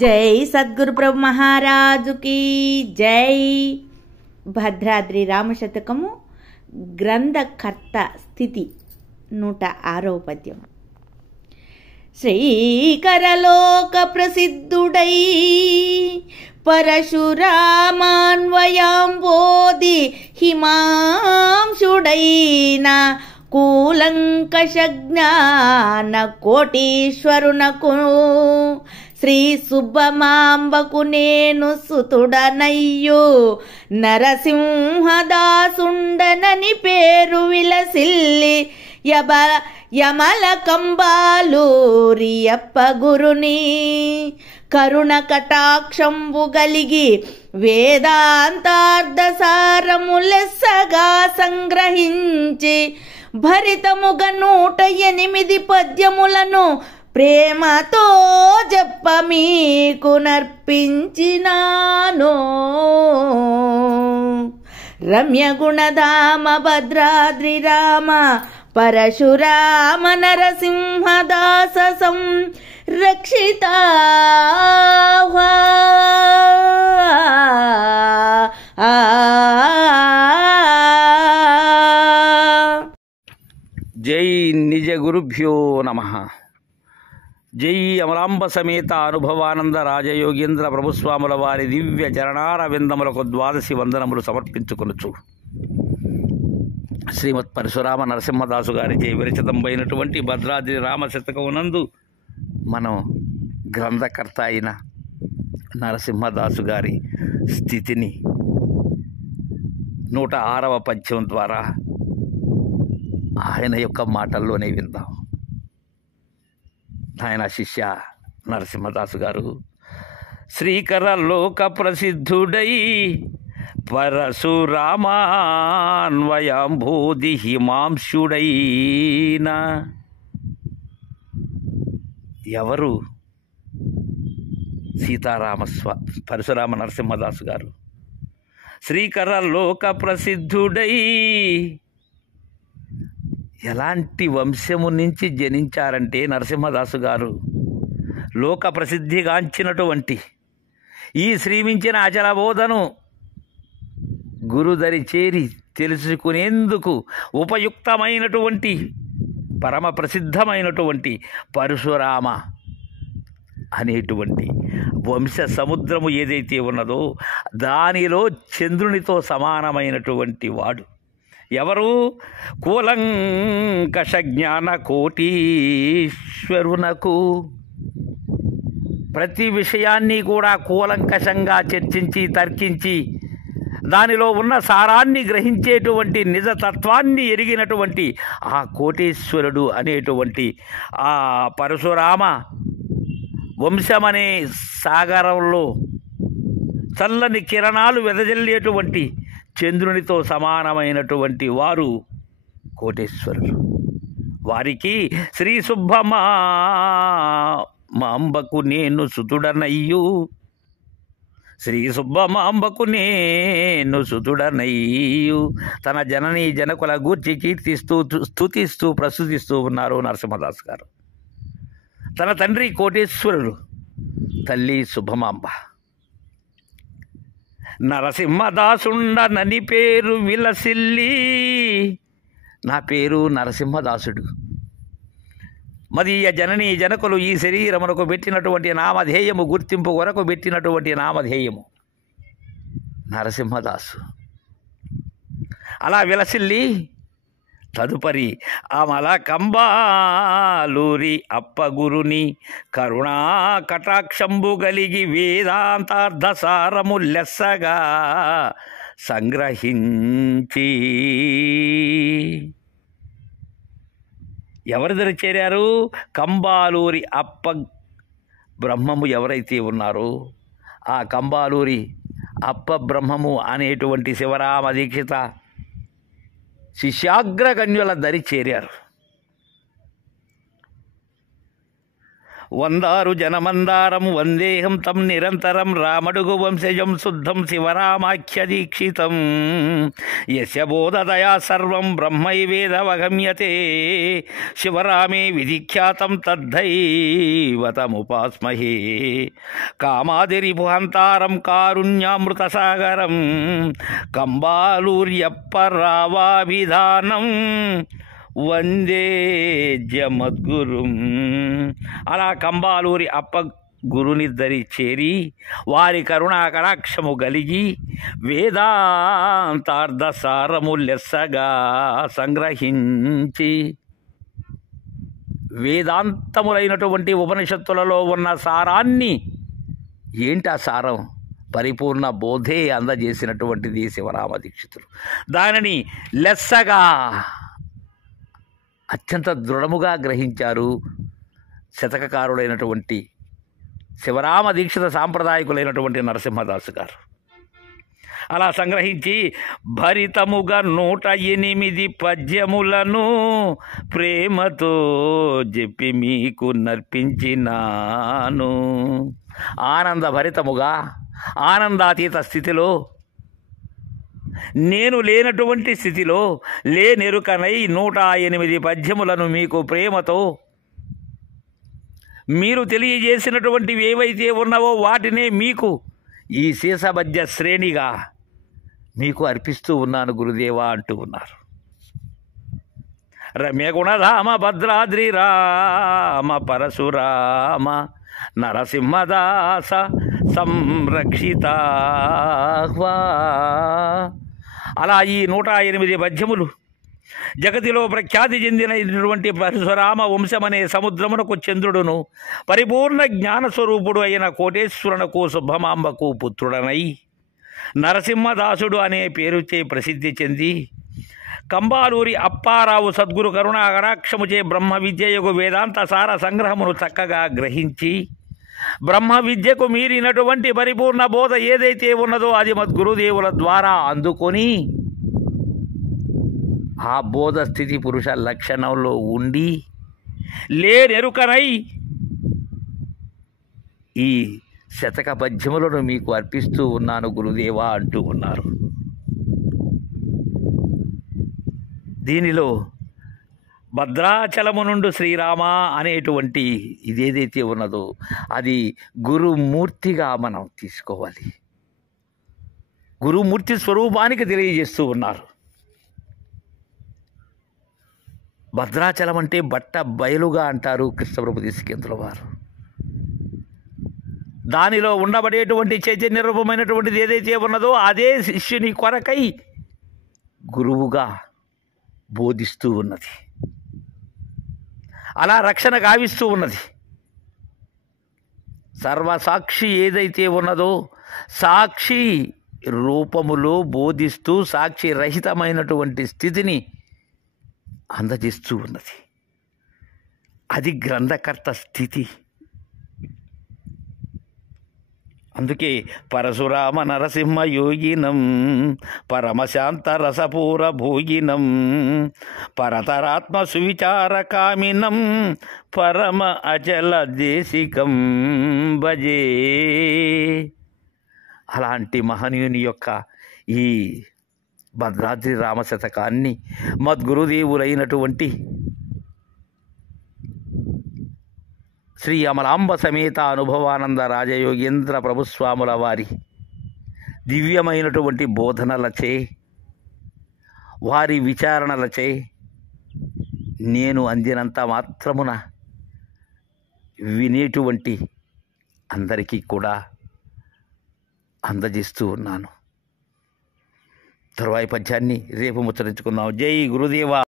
జై సద్గురు ప్రభు మహారాజుకి జై. భద్రాద్రి రామశతకము గ్రంథకర్త స్థితి 106వ పద్యం. శ్రీకరలోక ప్రసిద్ధుడై పరశురామాన్వయాంబోధి హిమాంశుడైన కూలంకష జ్ఞాన కోటీశ్వరునకు శ్రీ సుబ్బమాంబకు నేను సుతుడనయ్యు నరసింహదాసుండనని పేరు విలసిల్లి యమల కంబాలూరియప్ప గురుని కరుణ కటాక్షంబు గలిగి వేదాంతార్థసారము లెస్సగా సంగ్రహించి భరితముగ 108 పద్యములను ప్రేమతో చెప్ప మీకు నర్పించినాను. రమ్య గుణధామ భద్రాద్రి రామ పరశురామ నరసింహదాస సంరక్షిత. జై నిజ గురుభ్యో నమః. జై అమలాంబ సమేత అనుభవానంద రాజయోగేంద్ర ప్రభుస్వాముల వారి దివ్య చరణార విందములకు 12 వందనములు సమర్పించుకొనుచు శ్రీమత్ పరశురామ నరసింహదాసు గారిచే విరచితమైనటువంటి భద్రాద్రి రామశతకమునందు మనం గ్రంథకర్త అయిన నరసింహదాసు గారి స్థితిని 106వ పద్యం ద్వారా ఆయన యొక్క మాటల్లోనే విందాం. ఆయన శిష్య నరసింహదాసు గారు శ్రీకర లోక ప్రసిద్ధుడై పరశురామాన్వయాంబోధి హిమాంశుడైన ఎవరు? పరశురామ నరసింహదాసు గారు శ్రీకర లోక ప్రసిద్ధుడై ఎలాంటి వంశము నుంచి జనించారంటే నరసింహదాసు గారు లోక ప్రసిద్ధిగాంచినటువంటి ఈ శ్రీమించిన అచలబోధను గురుదరి చేరి తెలుసుకునేందుకు ఉపయుక్తమైనటువంటి పరమ ప్రసిద్ధమైనటువంటి పరశురామ అనేటువంటి వంశ సముద్రము ఏదైతే ఉన్నదో దానిలో చంద్రునితో సమానమైనటువంటి వాడు ఎవరు? కూలంకష జ్ఞాన కోటీశ్వరునకు ప్రతి విషయాన్ని కూడా కూలంకషంగా చర్చించి తర్కించి దానిలో ఉన్న సారాన్ని గ్రహించేటువంటి నిజతత్వాన్ని ఎరిగినటువంటి ఆ కోటీశ్వరుడు అనేటువంటి ఆ పరశురామ వంశమనే సాగరంలో చల్లని కిరణాలు వెదజల్లేటువంటి చంద్రునితో సమానమైనటువంటి వారు కోటేశ్వరులు. వారికి శ్రీ సుబ్బమాంబకు నేను సుతుడనయ్యు శ్రీ సుబ్బమాంబకు నేను సుతుడనయ్యు తన జననీ జనకుల గూర్చి కీర్తిస్తూ స్తుతిస్తూ ప్రస్తుతిస్తూ ఉన్నారు నరసింహదాస్ గారు. తన తండ్రి కోటేశ్వరుడు, తల్లి సుబ్బమాంబ. నరసింహదాసుండనని పేరు విలసిల్లి, నా పేరు నరసింహదాసుడు. మదీయ జననీ జనకులు ఈ శరీరమునకు పెట్టినటువంటి నామధేయము, గుర్తింపు కొరకు పెట్టినటువంటి నామధేయము నరసింహదాసు. అలా విలసిల్లి తదుపరి అమల కంబాలూరి అప్పగురుని కరుణా కటాక్షంబు గలిగి వేదాంతార్థసారము లెస్సగా సంగ్రహించి ఎవరి దగ్గర చేరారు? కంబాలూరి అప్ప బ్రహ్మము ఎవరైతే ఉన్నారో ఆ కంబాలూరి అప్ప బ్రహ్మము అనేటువంటి శివరామ దీక్షిత శిష్యాగ్రగణ్యుల దరి చేరారు. వందారు జనమందారం వందేహం తం నిరంతరం రామడుగు వంశజం శుద్ధం శివరామాఖ్య దీక్షితం యస్య బోధదయా సర్వం బ్రహ్మైవేదవగమ్యతే శివరామే విధిఖ్యాతం తద్ధైవతముపాస్మహే కామాదిరిపుహంతారం కారుణ్యామృతసాగరం కంబాలూర్యప్పరావాభిధానం వందే జమద్గురుం. అలా కంబాలూరి అప్ప గురునిద్దరి చేరి వారి కరుణా కటాక్షము గలిగి వేదాంతార్థసారము లెస్సగా సంగ్రహించి వేదాంతములైనటువంటి ఉపనిషత్తులలో ఉన్న సారాన్ని, ఏంటి ఆ సారం? పరిపూర్ణ బోధే అందజేసినటువంటిది శివరామ దీక్షితులు. దానిని లెస్సగా అత్యంత దృఢముగా గ్రహించారు శతకకారుడైనటువంటి శివరామ దీక్షిత సాంప్రదాయకులైనటువంటి నరసింహదాసు గారు. అలా సంగ్రహించి భరితముగా 108 పద్యములను ప్రేమతో చెప్పి మీకు నర్పించినాను. ఆనందభరితముగా ఆనందాతీత స్థితిలో, నేను లేనటువంటి స్థితిలో లేనెరుకనై 108 పద్యములను మీకు ప్రేమతో, మీరు తెలియజేసినటువంటివి ఏవైతే ఉన్నావో వాటినే మీకు ఈ శీసభజ్య శ్రేణిగా మీకు అర్పిస్తూ ఉన్నాను గురుదేవా అంటూ ఉన్నారు. రమ్యగుణధామ భద్రాద్రి రామ పరశురామ నరసింహదాస సంరక్షితాహ్వా. అలా ఈ 108 పద్యములు జగతిలో ప్రఖ్యాతి చెందినటువంటి పరశురామ వంశమనే సముద్రమునకు చంద్రుడును, పరిపూర్ణ జ్ఞానస్వరూపుడు అయిన కోటేశ్వరునకు శుభమాంబకు పుత్రుడనై నరసింహదాసుడు అనే పేరుచే ప్రసిద్ధి చెంది కంబాలూరి అప్పారావు సద్గురు కరుణా కటాక్షముచే బ్రహ్మ విద్యయకు వేదాంత సార సంగ్రహమును చక్కగా గ్రహించి బ్రహ్మ విద్యకు మీరినటువంటి పరిపూర్ణ బోధ ఏదైతే ఉన్నదో అది మద్గురుదేవుల ద్వారా అందుకొని ఆ బోధ స్థితి పురుష లక్షణంలో ఉండి లేనెరుకనై ఈ శతక పద్యములను మీకు అర్పిస్తూ ఉన్నాను గురుదేవా అంటూ ఉన్నారు. దీనిలో భద్రాచలము నుండి శ్రీరామ అనేటువంటి ఇదేదైతే ఉన్నదో అది గురుమూర్తిగా మనం తీసుకోవాలి. గురుమూర్తి స్వరూపానికి తెలియజేస్తూ ఉన్నారు. భద్రాచలం అంటే బట్ట బయలుగా అంటారు కృష్ణప్రభు తీసుకేంద్రుల వారు. దానిలో ఉండబడేటువంటి చైతన్య రూపమైనటువంటిది ఏదైతే ఉన్నదో అదే శిష్యుని కొరకై గురువుగా బోధిస్తూ ఉన్నది, అలా రక్షణ గావిస్తూ ఉన్నది. సర్వసాక్షి ఏదైతే ఉన్నదో సాక్షి రూపములో బోధిస్తూ సాక్షి రహితమైనటువంటి స్థితిని అందజేస్తూ ఉన్నది. అది గ్రంథకర్త స్థితి. అందుకే పరశురామ నరసింహ యోగినం పరమశాంత రసపూర భోగినం పరతరాత్మ సువిచారకామినం పరమ అచల దేశికం భజే. అలాంటి మహనీయుని యొక్క ఈ భద్రాద్రి రామశతకాన్ని మద్గురుదేవులైనటువంటి శ్రీ అమలాంబ సమేత అనుభవానంద రాజయోగేంద్ర ప్రభుస్వాముల వారి దివ్యమైనటువంటి బోధనలచే, వారి విచారణలచే నేను అందినంత మాత్రమున వినేటువంటి అందరికీ కూడా అందజేస్తూ ఉన్నాను. తరువాయి పద్యాన్ని రేపు ముచ్చరించుకుందాం. జై గురుదేవా.